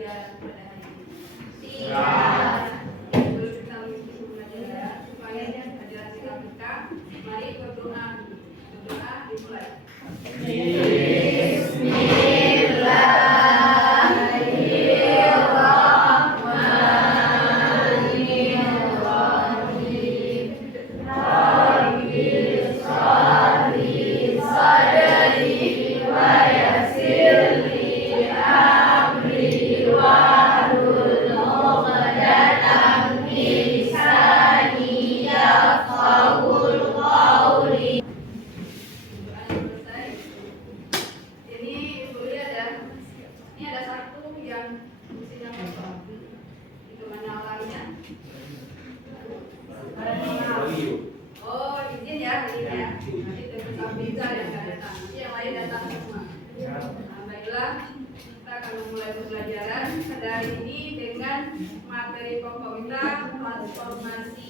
pembelajaran pada hari ini? Siap. Sebelum kita mengikuti pembelajaran, supaya pelajaran singkat kita, mari berdoa. Berdoa dimulai. Oh, izin ya, izin ya. Nanti tetap bisa yang nggak datang. Nanti yang lain datang semua. Nah, baiklah, kita akan memulai pembelajaran pada hari ini dengan materi pokok kita transformasi.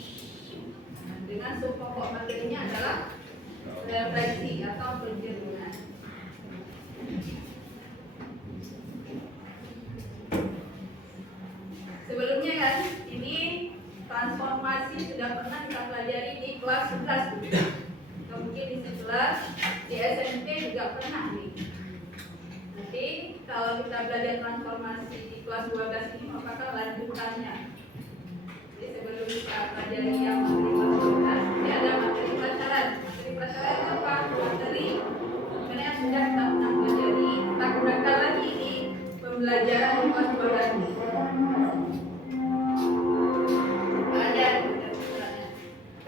Dengan subpokok materinya adalah refleksi atau penjernihan. Sebelumnya kan, ini transformasi sudah pernah kita pelajari di kelas 11. Mungkin di 11, di SMP juga pernah nih. Nanti kalau kita belajar transformasi di kelas 12 ini merupakan lanjutannya. Jadi sebelum kita pelajari yang materi kelas 12, ini ada materi pelajaran. Materi pelajaran itu apa? Materi yang sudah kita pernah pelajari, kita gunakan lagi di pembelajaran di kelas 12 ini.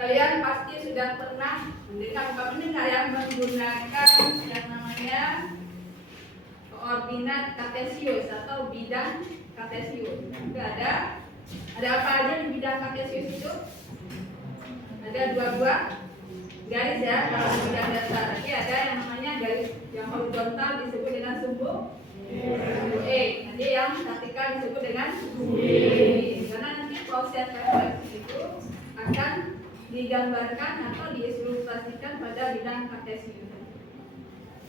Kalian pasti sudah pernah mendengar yang menggunakan yang namanya koordinat kartesius atau bidang kartesius. Ada apa aja di bidang kartesius itu? Ada dua garis ya kalau di bidang dasar. Jadi ada yang namanya garis yang horizontal disebut dengan sumbu E. Nanti yang vertikal disebut dengan sumbu B. Karena nanti proses refleksi itu akan digambarkan atau diilustrasikan pada bidang kartesius.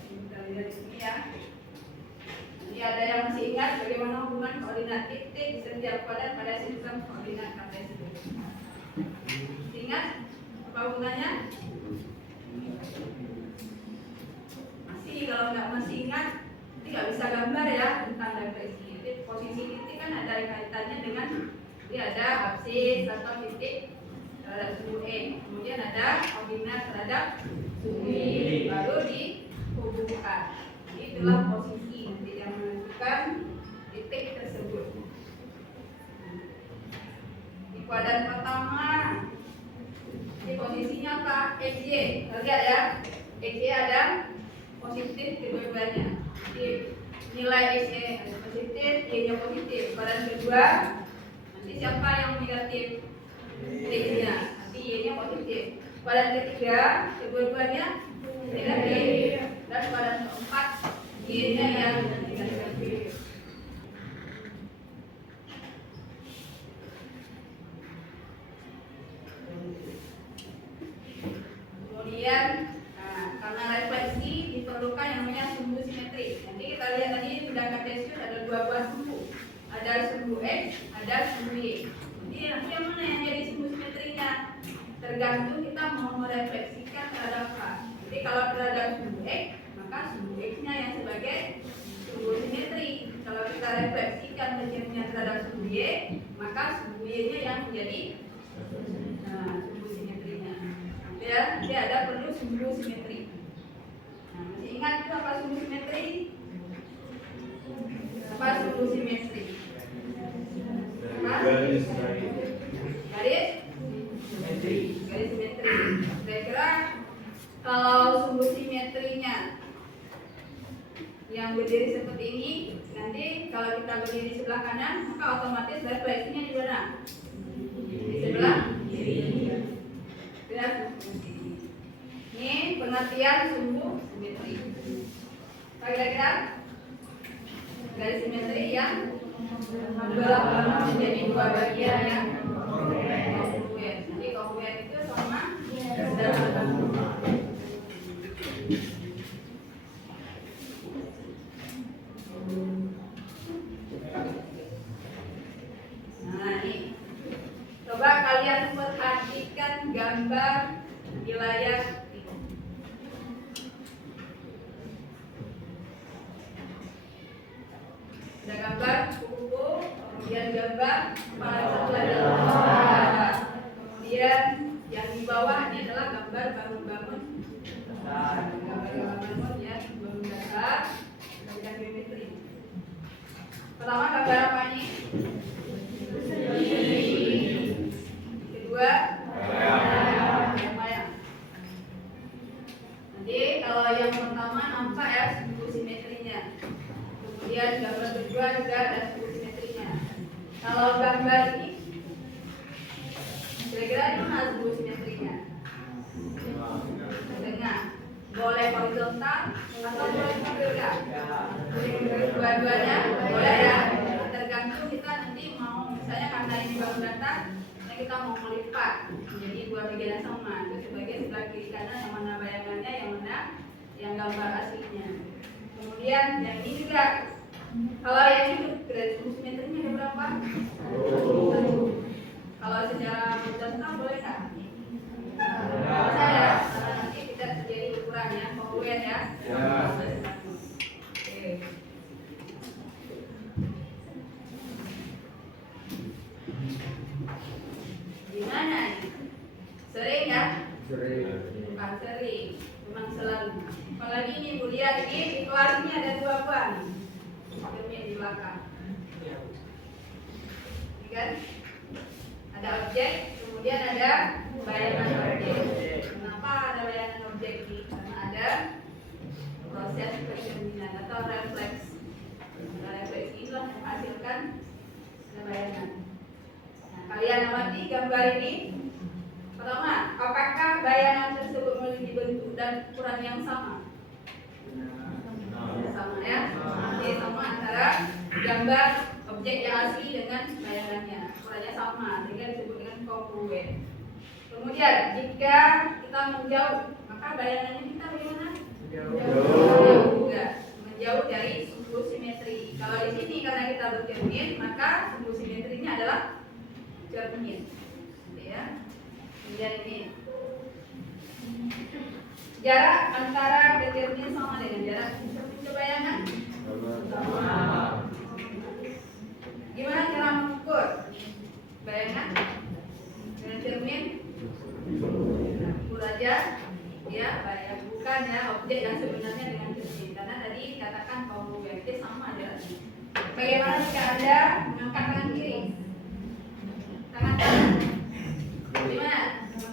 Kita lihat di sini ya. Jadi ada yang masih ingat bagaimana hubungan koordinat titik di setiap kuadrat pada sistem koordinat kartesius. Ingat apa hubungannya? Masih, kalau masih ingat, nanti nggak bisa gambar ya tentang refleksi. Jadi posisi titik kan ada kaitannya dengan ada absis atau titik terhadap sumbu E, kemudian ada koordinat terhadap sumbu Y, baru dihubungkan. Itulah posisi nanti yang menentukan titik tersebut. Di kuadran pertama, di posisinya apa? XY. Lihat ya, XY ada positif kedua-duanya. Jadi nilai XY ada positif, Y-nya positif. Kuadran kedua, nanti siapa yang negatif? X-nya, nanti Y-nya positif. Kuadran ketiga, kedua-duanya negatif. Dan kuadran keempat, Y-nya yang negatif. Kemudian, karena refleksi diperlukan yang namanya sumbu simetri. Nanti kita lihat tadi di bidang kartesius ada dua buah sumbu. Ada sumbu X, ada sumbu Y. Jadi nanti yang mana yang jadi sumbu simetrinya? Tergantung kita mau merefleksikan terhadap apa. Jadi kalau terhadap sumbu X, maka sumbu X-nya yang sebagai sumbu simetri. Kalau kita refleksikan hasilnya terhadap sumbu Y, maka sumbu Y-nya yang menjadi sumbu simetrinya. Ya, jadi ada perlu sumbu simetri. Nah, masih ingat itu apa sumbu simetri? Apa sumbu simetri? Garis simetri. Kira-kira kalau sumbu simetrinya yang berdiri seperti ini, nanti kalau kita berdiri di sebelah kanan, maka otomatis refleksinya di mana? Di sebelah kiri. Ini pengertian sumbu simetri. Kira-kira garis simetri yang membelah menjadi dua bagian yang kongruen. Jadi kongruen itu sama dan gambar di layar. Ada gambar kuku, kemudian gambar kepala satwa dan kepala. Kemudian yang di bawah ini adalah gambar bangun-bangun. Bangun ya, bangun dasar dan geometri. Pertama gambar apa ini? Kedua bayang. Nanti kalau yang pertama nampak ya sebuah simetrinya. Kemudian gambar kedua juga ada sebuah simetrinya. Kalau gambar ini kira-kira di mana sebuah simetrinya? Tengah. Boleh horizontal atau boleh vertikal? Dua-duanya boleh ya. Tergantung kita nanti mau, misalnya karena ini baru datar, nah kita mau melipat jadi dua bagian yang sama. Itu sebagai sebelah kiri kanan yang mana bayangannya, yang mana yang gambar aslinya. Kemudian yang ini juga. Kalau yang ini simetrinya ada berapa? Kalau secara horizontal boleh nggak? Bisa ya. Nanti kita terjadi ukurannya kongruent ya. Oke. Gimana ini? Sering ya? Bukan sering, memang selalu. Apalagi ini Bu lihat ini di kelasnya ada dua buah nih. Cermin di belakang. Ini kan? Ada objek, kemudian ada bayangan objek. Kenapa ada bayangan objek ini? Karena ada proses pencerminan atau refleks. Nah, refleks inilah yang menghasilkan bayangan. Nah, kalian amati gambar ini. Pertama, apakah bayangan tersebut memiliki bentuk dan ukuran yang sama? Sama ya. Oke, sama antara gambar objek yang asli dengan bayangannya. Ukurannya sama, sehingga disebut dengan kongruen. Kemudian, jika kita menjauh, maka bayangannya kita bagaimana? Menjauh juga, menjauh dari sumbu simetri. Kalau di sini karena kita bercermin, maka sumbu simetrinya adalah cermin. Ya. Kemudian ini jarak antara determin sama dengan jarak cermin bayangan sama. Gimana cara mengukur bayangan dengan cermin? Ukur aja ya, bayang bukan ya objek yang sebenarnya dengan cermin, karena tadi katakan kongruensi sama jaraknya. Bagaimana jika Anda mengangkat tangan kiri? Tangan kanan gimana?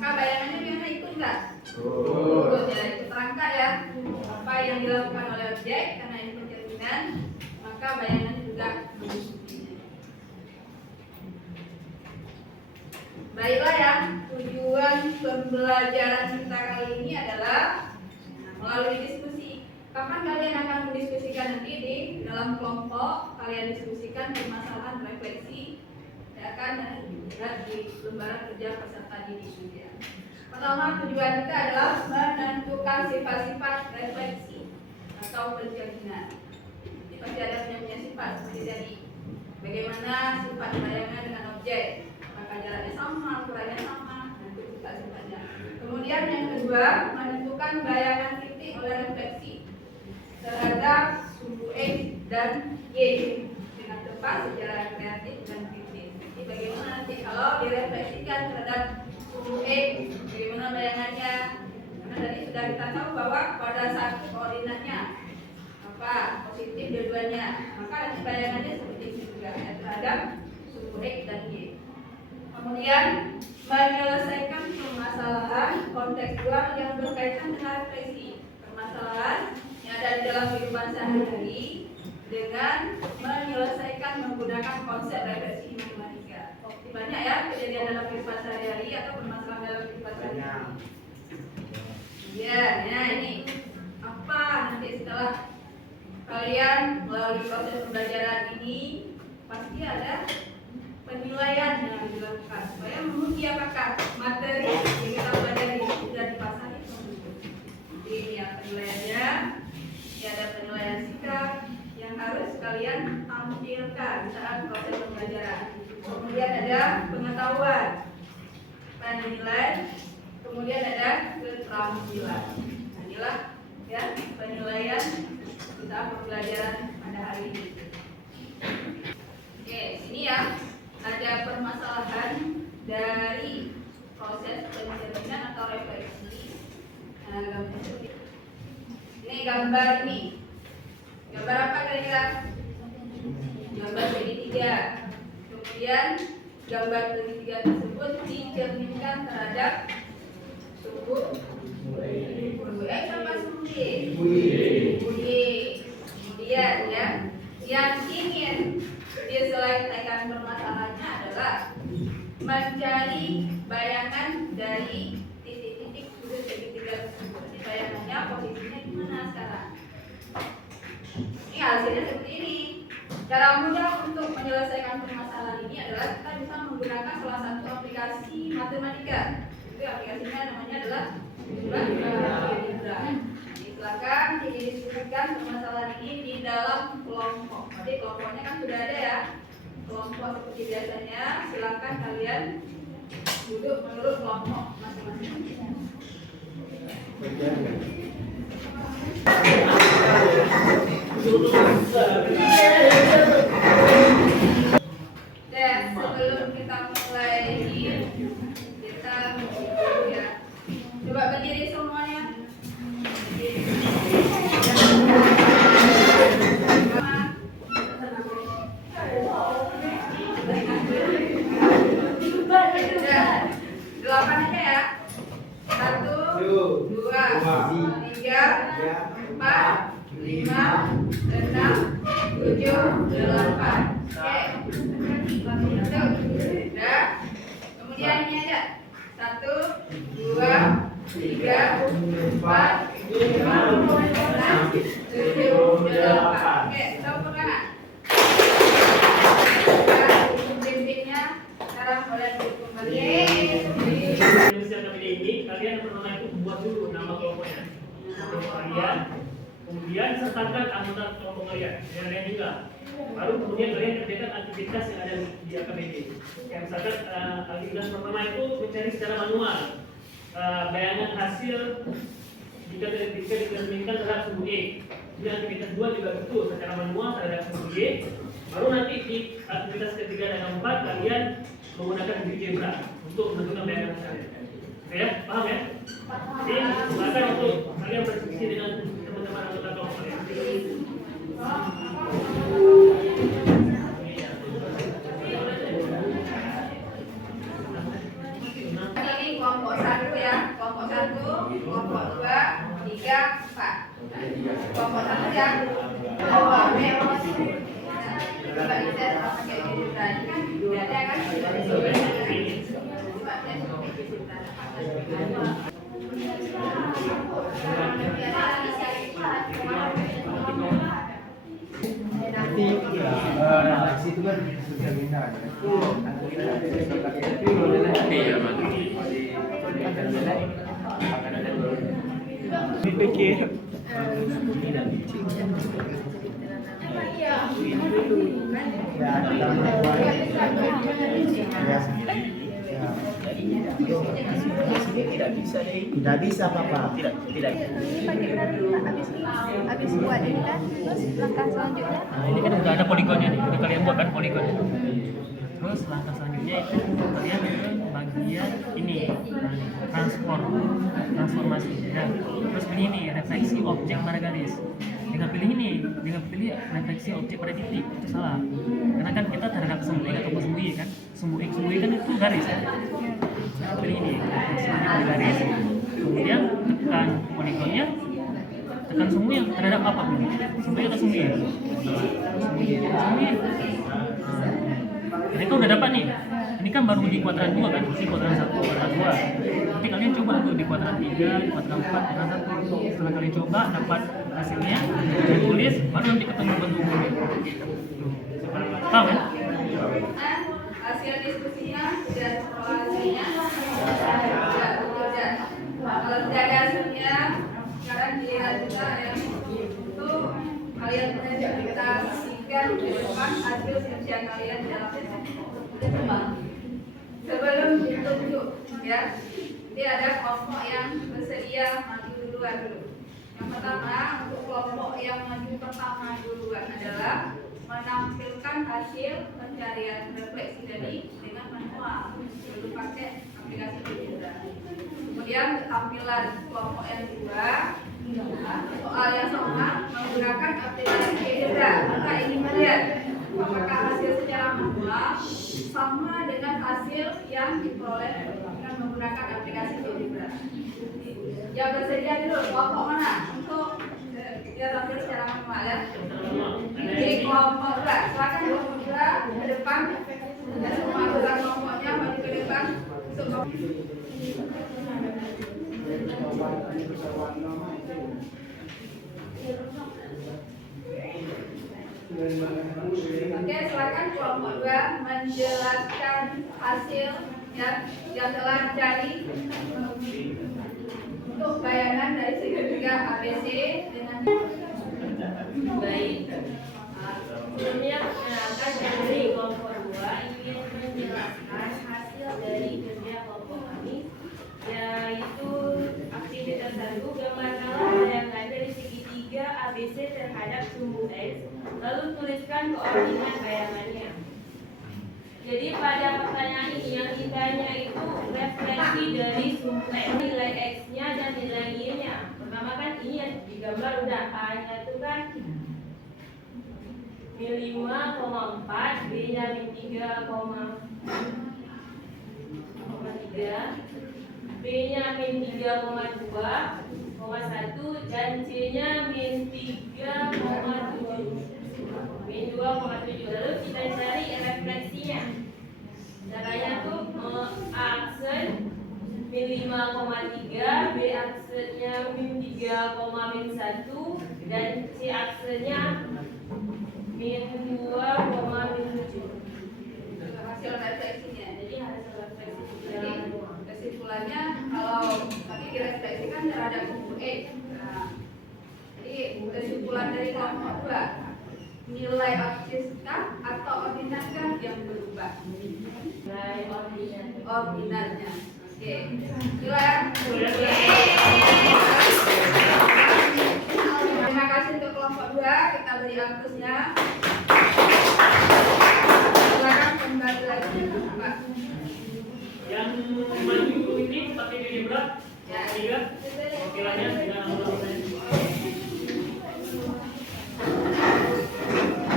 Maka bayangannya gimana, ikut nggak? Ikut ya, ikut terangkat ya. Apa yang dilakukan oleh objek karena ini pencerminan, maka bayangannya juga mengikutinya. Baiklah ya, tujuan pembelajaran kita kali ini adalah melalui diskusi. Kapan kalian akan mendiskusikan nanti di dalam kelompok, kalian diskusikan permasalahan refleksi ya kan, di lembaran kerja peserta didik ya. Pertama, tujuan kita adalah menentukan sifat-sifat refleksi atau pencerminan. Ini pasti ada punya sifat seperti tadi. Bagaimana sifat bayangan dengan objek? Maka jaraknya sama, ukurannya sama, itu sifat-sifatnya. Kemudian yang kedua, menentukan bayangan titik oleh refleksi terhadap sumbu X dan Y dengan tepat secara kreatif dan kritis. Jadi bagaimana nanti kalau direfleksikan terhadap sumbu X, bagaimana bayangannya? Karena tadi sudah kita tahu bahwa pada satu koordinatnya apa positif dua-duanya, maka nanti bayangannya seperti itu juga ya, terhadap sumbu X dan Y. Kemudian menyelesaikan permasalahan kontekstual yang berkaitan dengan refleksi, permasalahan yang ada di dalam kehidupan sehari-hari dengan menyelesaikan menggunakan konsep refleksi matematika. Banyak ya kejadian dalam kehidupan sehari-hari atau permasalahan dalam kehidupan sehari-hari. Ya, ini apa nanti setelah kalian melalui proses pembelajaran ini pasti ada penilaian yang dilakukan supaya menguji apakah materi yang kita pelajari sudah dipasang itu. Ini yang penilaiannya, ya ada penilaian sikap yang harus kalian tampilkan saat proses pembelajaran. Kemudian ada pengetahuan, penilai, kemudian ada keterampilan. Nah, inilah ya penilaian kita pembelajaran pada hari ini. Oke, ini ya ada permasalahan dari proses pencerminan atau refleksi. Nah, ini gambar ini. Gambar apa kira-kira? Gambar segitiga. Kemudian gambar segitiga tersebut dicerminkan terhadap suku sama suku Kemudian ya, yang ingin diselesaikan permasalahannya adalah mencari bayangan dari titik-titik sudut segitiga tersebut. Jadi bayangannya posisinya di mana sekarang? Ini hasilnya seperti ini. Cara mudah untuk menyelesaikan permasalahan ini adalah kita bisa menggunakan salah satu aplikasi matematika. Itu aplikasinya namanya adalah Algebra. Silakan didiskusikan permasalahan ini di dalam kelompok. Jadi kelompoknya kan sudah ada ya. Kelompok seperti biasanya, silakan kalian duduk menurut kelompok masing-masing. Dan sebelum kita mulai, kita ya, coba berdiri semuanya. Delapan aja ya. 1, 2, 3, 4, 5, 6, 7, 8. Oke. Sudah. Kemudian ini aja. 1, 2, 3, 4, 5, 6, 7, 8. Oke, kita ukur kanan. Bimbingnya sekarang boleh kembali. Ini kalian pertama itu buat dulu nama kelompoknya, kelompok kalian, kemudian sertakan anggota kelompok kalian yang ada juga. Baru kemudian kalian kerjakan aktivitas yang ada di AKBD. Yang misalkan aktivitas pertama itu mencari secara manual bayangan hasil jika dicerminkan terhadap sumbu E. Kemudian aktivitas 2 juga betul secara manual terhadap sumbu E. Baru nanti di aktivitas ketiga dan keempat kalian menggunakan GeoGebra untuk menentukan bayangan hasilnya. Ya, paham ya? Jadi, silakan untuk kalian berdiskusi dengan teman-teman anggota kelompok ya. Ini kelompok 1 ya, kelompok 1, kelompok 2, 3, 4. Kelompok 1 ya. Kelompok B. Coba bisa pakai GeoGebra ini kan tidak ada kan? Nanti itu kan sudah bina ya. Iya, dipikir tidak bisa papa tidak habis buat ini kan terus langkah selanjutnya Ini kan udah ada poligonnya nih, udah kalian buat kan poligonnya. Terus langkah selanjutnya itu kalian ke bagian ini transformasi ya. Terus pilih ini refleksi objek pada garis. Dengan pilih ini, dengan pilih refleksi objek pada titik itu salah. Karena kan kita terhadap sumbu X atau sumbu Y kan, sumbu X kan itu garis ya. Pilih ini refleksi objek pada garis. Kemudian tekan poligonnya, tekan sumbu yang terhadap apa pun, sumbu atau sumbu Y. Ini tuh udah dapat nih. Ini kan baru di kuadran 2 kan, di kuadran 1, kuadran 2. Nanti kalian coba tuh di kuadran 3, di kuadran 4, kuadran 1. Setelah kalian coba dapat hasilnya, kalian tulis, baru nanti ketemu bentuk umumnya. Paham ya? Hasil diskusinya sudah sekolahnya sudah. Kalau tidak ada hasilnya, sekarang dilihat juga ya. Itu kalian presentasikan ke depan hasil skripsi kalian dalam sebelum ditunjuk ya. Jadi ada kelompok yang bersedia maju duluan dulu. Yang pertama, untuk kelompok yang maju pertama duluan adalah menampilkan hasil pencarian refleksi tadi dengan manual, belum pakai aplikasi Jira. Kemudian tampilan kelompok yang kedua, soal yang sama menggunakan aplikasi Jira. Maka ini melihat apakah hasil secara manual sama dengan hasil yang diperoleh dengan menggunakan aplikasi Jira. Yang bersedia dulu kelompok mana untuk dia tampil secara manual ya. Di kelompok 2, silakan kelompok 2 ke depan dan semua anggota kelompoknya maju ke depan untuk Oke, silakan kelompok 2 menjelaskan hasil yang telah dicari untuk bayangan dari segitiga ABC dengan baik. Sebelumnya perkenalkan dari kelompok 2 ingin menjelaskan hasil dari kerja kelompok kami, yaitu aktivitas 1, gambarkanlah bayangan dari segitiga ABC terhadap sumbu X, lalu tuliskan koordinat bayangannya. Jadi pada pertanyaan ini yang ditanya itu refleksi dari sumbu X, nilai X-nya dan nilai Y-nya. Pertama kan ini yang digambar udah A-nya itu kan min 5,4, B-nya min 3,3, B-nya min 3,2,1 dan C-nya min 3,7, min 2,7. Lalu kita cari refleksinya. Caranya tuh A aksen min 5,3, B aksennya min 3,1 dan C aksennya min 2,7. hasil refleksinya. Jadi hasil refleksi Jadi kesimpulannya kalau tadi direfleksikan terhadap sumbu X. Nah, jadi kesimpulan dari kelompok 2, nilai absiskah atau ordinatkah yang berubah? nilai Ordinatnya. Oke. Silakan. Terima kasih untuk kelompok 2. Kita beri aplausnya. Silakan kembali lagi, Pak. Yang maju ini pakai gigi berat, Ya. 3, wakilanya dengan nomor.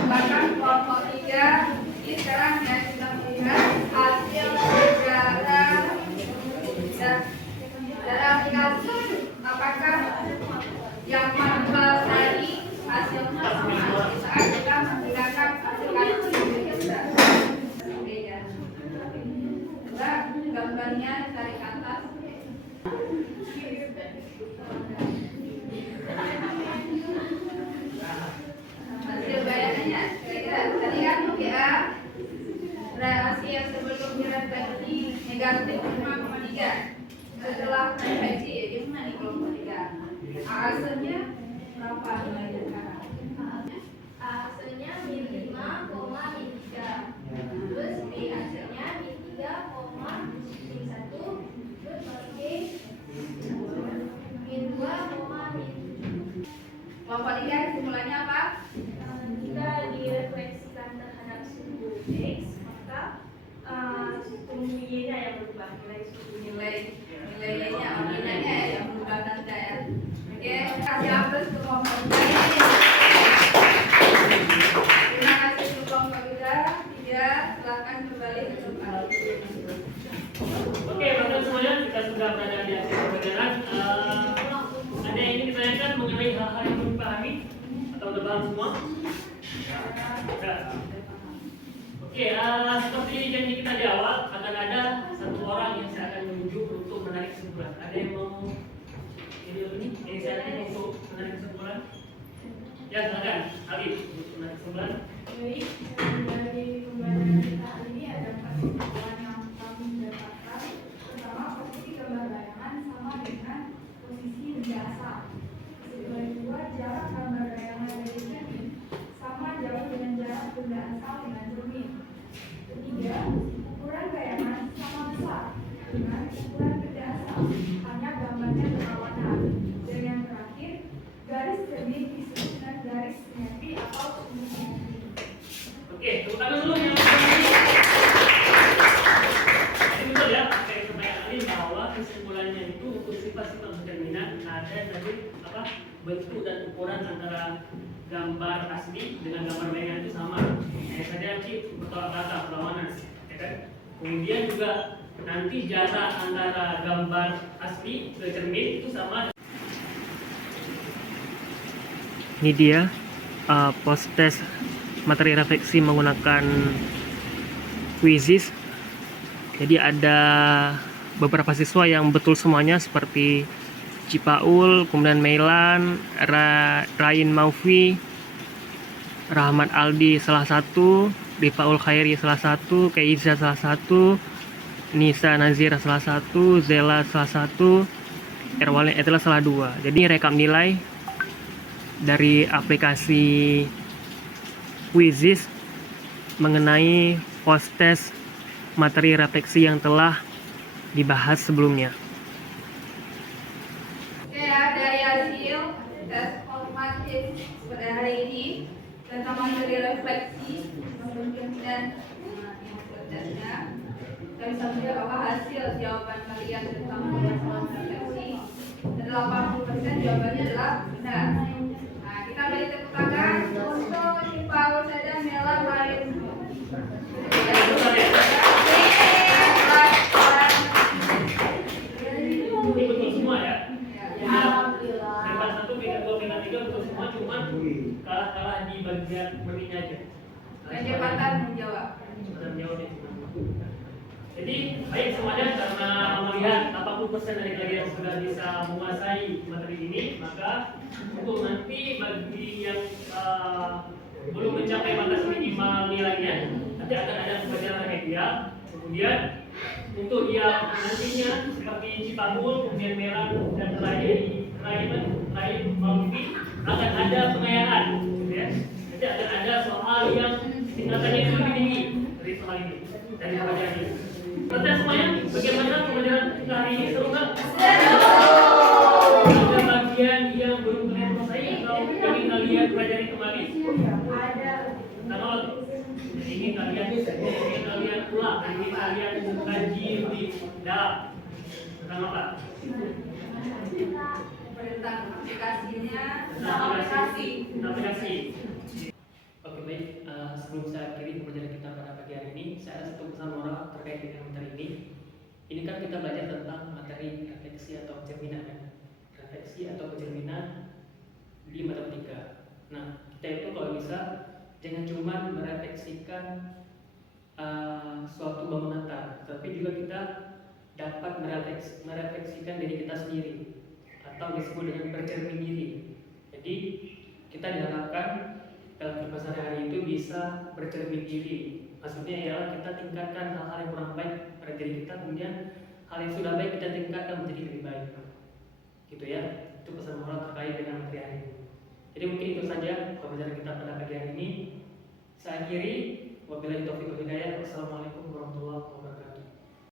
Bahkan kelompok 3 ini sekarang ya kita melihat hasil sejarah dari aplikasi. Apakah yang manual tadi hasilnya sama saat kita menggunakan aplikasi Jira? Beda. Coba gambarnya dari atas. Hasil bayangannya kira-kira tadi kan ya relasi yang sebelum direfleksi negatif 5,3 setelah refleksi ya gimana nih kelompok 3 hasilnya berapa nilainya sekarang? A-hasilnya min 5,3, terus B hasilnya min 3,1, terus C min 2,7. Kelompok 3 kesimpulannya apa? Jika direfleksikan terhadap sumbu X, maka sumbu Y-nya yang berubah, nilai sumbu Nilainya ordinatnya ya yang menggunakan saya. Oke, kasih aplaus untuk kelompok 3. Terima kasih untuk kelompok 3. Silakan kembali ke tempat. Oke, bapak semuanya, kita sudah berada di akhir pembelajaran. Ada yang ingin ditanyakan mengenai hal-hal yang belum dipahami atau udah paham semua? Sudah. Oke, seperti janji kita di awal akan ada satu orang yang saya akan menunjuk untuk menarik kesimpulan. Ada yang mau ini inisiatif untuk menarik kesimpulan? Ya, silakan. Alif untuk menarik kesimpulan. Baik, dari pembelajaran kita ini ada 4 kesimpulan yang kami dapatkan. Pertama, posisi gambar bayangan sama dengan posisi benda asal. Kesimpulan kedua, jarak gambar bayangan dari cermin sama jauh dengan jarak benda asal dengan cermin. Ketiga, ukuran bayangan sama besar dengan ukuran benda asal. gambar asli dengan gambar mainan itu sama. Hanya saja chip bertolak kata perlawanan, ya kan? Kemudian juga nanti jarak antara gambar asli ke cermin itu sama. Ini dia post test materi refleksi menggunakan quizzes. Jadi ada beberapa siswa yang betul semuanya seperti Cipaul, kemudian Mailan, Rain Maufi, Rahmat Aldi salah satu, Rifaul Khairi salah satu, Keiza salah satu, Nisa Nazira salah satu, Zela salah satu, Erwalin Etela salah dua. Jadi rekap nilai dari aplikasi quizzes mengenai post test materi refleksi yang telah dibahas sebelumnya. Oke ya, dari hasil tes formatif pada hari ini tentang materi refleksi dan tesnya, kita bisa melihat bahwa hasil jawaban kalian tentang permasalahan refleksi dan 80% jawabannya adalah benar. Nah, kita beri tepuk tangan untuk Cipaul saja, Mela, Marin. Ini betul semua ya. Alhamdulillah. Peringkat 1, peringkat 2, peringkat 3 betul semua, cuman kalah di bagian berikutnya aja. Kecepatan menjawab. Kecepatan menjawab ya. Jadi baik semuanya, karena melihat 80% dari kalian sudah bisa menguasai materi ini, maka untuk nanti bagi yang belum mencapai batas minimal nilainya, nanti akan ada pembelajaran remedial. Kemudian untuk yang nantinya seperti Cipaul, kemudian Merah dan lain Maufi akan ada pengayaan, gitu ya. Nanti akan ada soal yang tingkatannya itu lebih tinggi dari soal ini, dari pembelajaran ini. Pertanyaan semuanya, bagaimana pembelajaran kita hari ini, seru nggak? Ada bagian yang belum kalian selesai atau ingin kalian pelajari kembali? Ada. Kalau ingin kalian ulang, ingin kalian kaji lebih dalam tentang apa? Tentang aplikasinya, Tentang aplikasi. Oke baik, sebelum saya akhiri pembelajaran kita pada pagi hari ini, saya ada satu pesan moral terkait dengan materi ini. Ini kan kita belajar tentang materi refleksi atau pencerminan, kan? Refleksi atau pencerminan di matematika. Nah, kita itu kalau bisa jangan cuma merefleksikan suatu bangunan tanah, tapi juga kita dapat merefleksikan diri kita sendiri atau disebut dengan bercermin diri. Jadi kita diharapkan dalam kehidupan sehari-hari itu bisa bercermin diri. Maksudnya ialah kita tingkatkan hal-hal yang kurang baik pada diri kita, kemudian hal yang sudah baik kita tingkatkan menjadi lebih baik. Gitu ya. Itu pesan moral terkait dengan materi hari ini. Jadi mungkin itu saja pembelajaran kita pada pagi hari ini. Saya akhiri. Wabillahi taufiq wal hidayah. Wassalamualaikum warahmatullahi wabarakatuh.